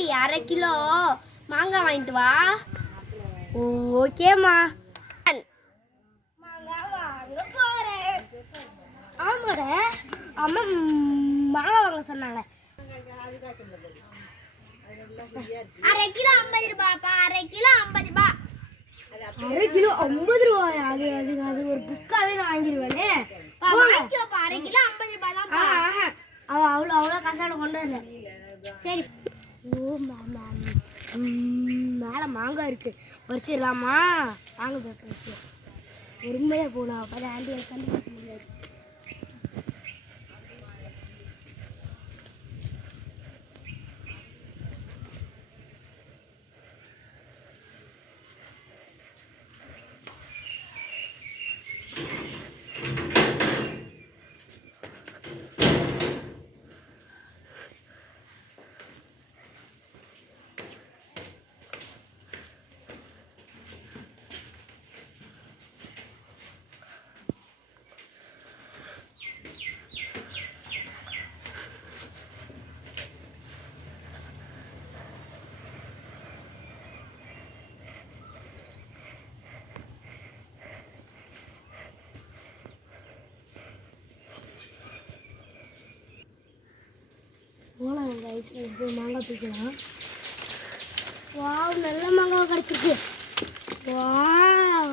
Pandi 1/2 kilo மாங்காய் வாங்கிட்டு வா. ஓகேம்மா. மாங்காய் வாங்க போறேன். ஆமாட அம்மா மாங்காய் வாங்க சொன்னாங்க. 1/2 கிலோ 50 ரூபாப்பா. 1/2 கிலோ 50 ரூபாய். 1/2 கிலோ 50 ரூபாயா? அது அது அது ஒரு புஸ்காவே நான் வாங்கிடுவேனே. வாங்கிக்கோப்பா. 1/2 கிலோ 50 ரூபாய் தான். அவ்வளோ கஷ்டம் கொண்டு வரல. சரி. ஓ மாமா மேலே மாங்காய் இருக்கு, பறிச்சிடலாமா? வாங்க பறிச்சு பொறுமையாக போகலாம். அப்போ தான் ஆண்டியை கண்டுபிடிக்க முடியாது. போகலாம் கைஸ், போய் மாங்காய் தூக்கலாம். வாவ், நல்ல மாங்காய் கிடச்சிருக்கு. வாவ்.